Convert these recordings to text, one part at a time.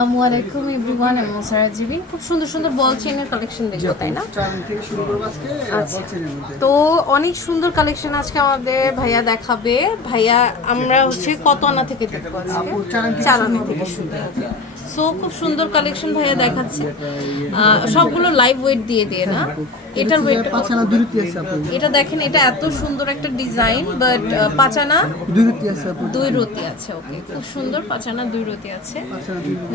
আসসালামু আলাইকুম এভরিওয়ান আমি মোসারা জিবি খুব সুন্দর সুন্দর বল চেনের কালেকশন দেখব তাই না? আচ্ছা। তো অনেক সুন্দর কালেকশন আজকে আমাদের ভাইয়া দেখাবে। ভাইয়া আমরা হচ্ছে কত আনা থেকে দেখব আজকে? চার আনা থেকে শুরু। সো খুব সুন্দর কালেকশন ভাইয়া দেখাচ্ছে। সবগুলো লাইভ ওয়েট দিয়ে দিয়ে না। এটার ওয়েট পাঁচানা দুরুতি আছে আপু। এটা দেখেন এটা এত সুন্দর একটা ডিজাইন বাট পাঁচানা দুরুতি আছে আপু। দুই রতি আছে ওকে খুব সুন্দর পাঁচানা দুই রতি আছে।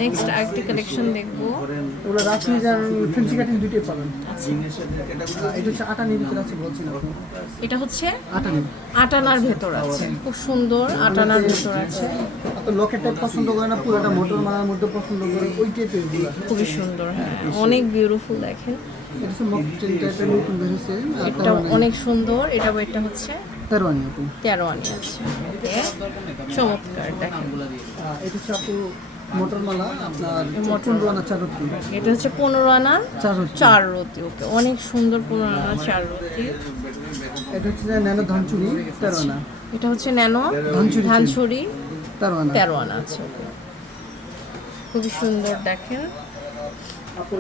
নেক্সট আরেকটি কালেকশন দেখব। ওগুলো রাজনীতি আর ফেন্সি কাটিং দুটোই পাবেন। আচ্ছা। এটা হচ্ছে আটা নিবিতে আছে বলছেন আপু। এটা হচ্ছে আটা নিবি আটানার ভেতর আছে। খুব সুন্দর আটানার ভেতর আছে। তো লকেট টাইপ পছন্দ করে না পুরোটা মোটর মারার মধ্যে পছন্দ করে ওই টাইপের খুবই সুন্দর হ্যাঁ। অনেক বিউটিফুল দেখেন। এটা এটা অনেক সুন্দর এটা ওয়েটটা হচ্ছে তেরো আনি আপু। তেরো আনি আছে চমৎকার দেখেন। এটা হচ্ছে আপু মোটর আপনার পনেরো আনা চার রুটি এটা হচ্ছে পনেরো আনা চার রতি। ওকে। অনেক সুন্দর পনেরো আনা চার রতি। এটা হচ্ছে ন্যানো ধানচুরি তেরো আনা। এটা হচ্ছে ন্যানো ধানচুরি। তেরো আনা। তেরো আনা আছে ওকে। খুবই সুন্দর দেখেন।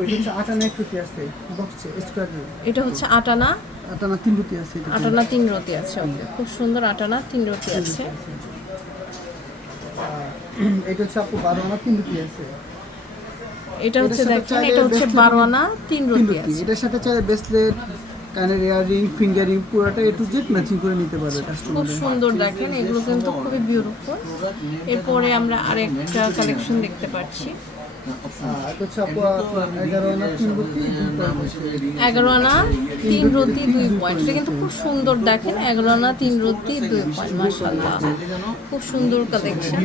এটা হচ্ছে আটা নেক রুটি আছে বক্সে স্কোয়ার এটা হচ্ছে আটানা। আটানা তিন রুটি আছে। আটানা তিন রতি আছে খুব সুন্দর আটানা তিন রতি আছে। এটা হচ্ছে আপু বারো আনা তিন রুটি আছে। এটা হচ্ছে দেখেন এটা হচ্ছে বারো আনা তিন রুটি আছে। এটার সাথে চাইলে ব্রেসলেট কানের ইয়ারিং ফিঙ্গারিং পুরোটা এ টু জেড ম্যাচিং করে নিতে পারবে খুব সুন্দর দেখেন এগুলো কিন্তু খুবই বিউটিফুল এরপরে আমরা আরেকটা কালেকশন দেখতে পাচ্ছি। এগারো তিন রতি দুই পয়েন্ট। কিন্তু খুব সুন্দর দেখেন, এগারো তিন রতি দুই পয়েন্ট মাসাল্লাহ খুব সুন্দর কালেকশন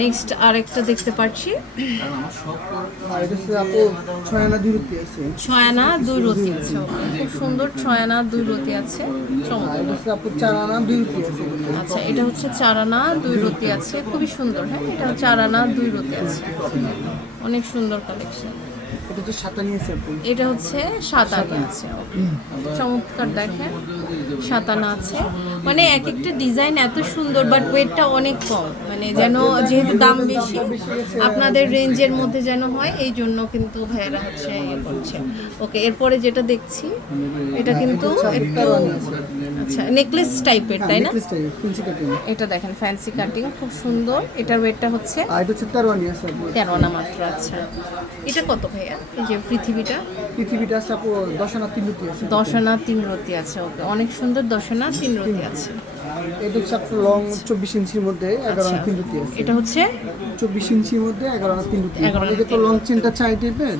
নেক্সট আরেকটা দেখতে পাচ্ছি। ছয় আনা, দুই রতি আছে। খুব সুন্দর ছয় আনা, দুই রতি আছে। আচ্ছা এটা হচ্ছে চার আনা, দুই রতি আছে। খুবই সুন্দর হ্যাঁ? এটা চার আনা, দুই রতি আছে। অনেক সুন্দর কালেকশন এটা হচ্ছে সাতানি আছে এটা হচ্ছে সাতানি আছে চমৎকার দেখেন সাতানা আছে। মানে এক একটা ডিজাইন এত সুন্দর বাট ওয়েটটা অনেক কম। মানে যেন যেহেতু দাম বেশি আপনাদের রেঞ্জের মধ্যে যেন হয় এই জন্য কিন্তু ভাইয়ারা হচ্ছে ইয়ে করছে। ওকে এরপরে যেটা দেখছি এটা কিন্তু একটু আচ্ছা নেকলেস টাইপের তাই না? কাটিং এটা দেখেন ফ্যান্সি কাটিং খুব সুন্দর। এটার ওয়েটটা হচ্ছে আর এটা তেরো আনি আছে। আপু তেরো আনা মাত্র আচ্ছা। এটা কত ভাইয়া? এই যে পৃথিবীটা? পৃথিবীটা আছে আপু দশ আনা তিন রুটি আছে। দশ আনা তিন রতি আছে ওকে। অনেক সুন্দর দশনা তিন রতি আছে। এটা হচ্ছে আপনার লং চব্বিশ ইঞ্চির মধ্যে এগারো আনা তিন রুটি এটা হচ্ছে? চব্বিশ ইঞ্চির মধ্যে এগারো আনা তিন রুটি। 11 এটা তো লং চেনটা চাই টাইপের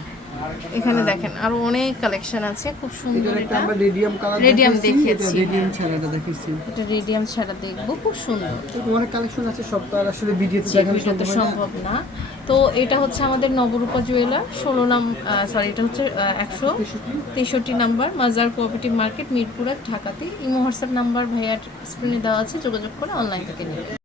এখানে দেখেন আরও অনেক কালেকশন আছে খুব সুন্দর এটা। আমরা রেডিয়াম কালার Radium দেখিয়েছি, রেডিয়াম ছাড়াটা দেখেছি এটা রেডিয়াম ছাড়া দেখব খুব সুন্দর। তো অনেক কালেকশন আছে সব তো আর আসলে ভিডিওতে দেখানো ভিডিওতে সম্ভব না। তো এটা হচ্ছে আমাদের নবরূপা জুয়েলার ষোলো নাম সরি এটা হচ্ছে একশো তেষট্টি নাম্বার মাজার কোঅপারেটিভ মার্কেট মিরপুর ঢাকাতে। ইমো হোয়াটসঅ্যাপ নাম্বার ভাইয়ার স্ক্রিনে দেওয়া আছে যোগাযোগ করে অনলাইন থেকে নিয়ে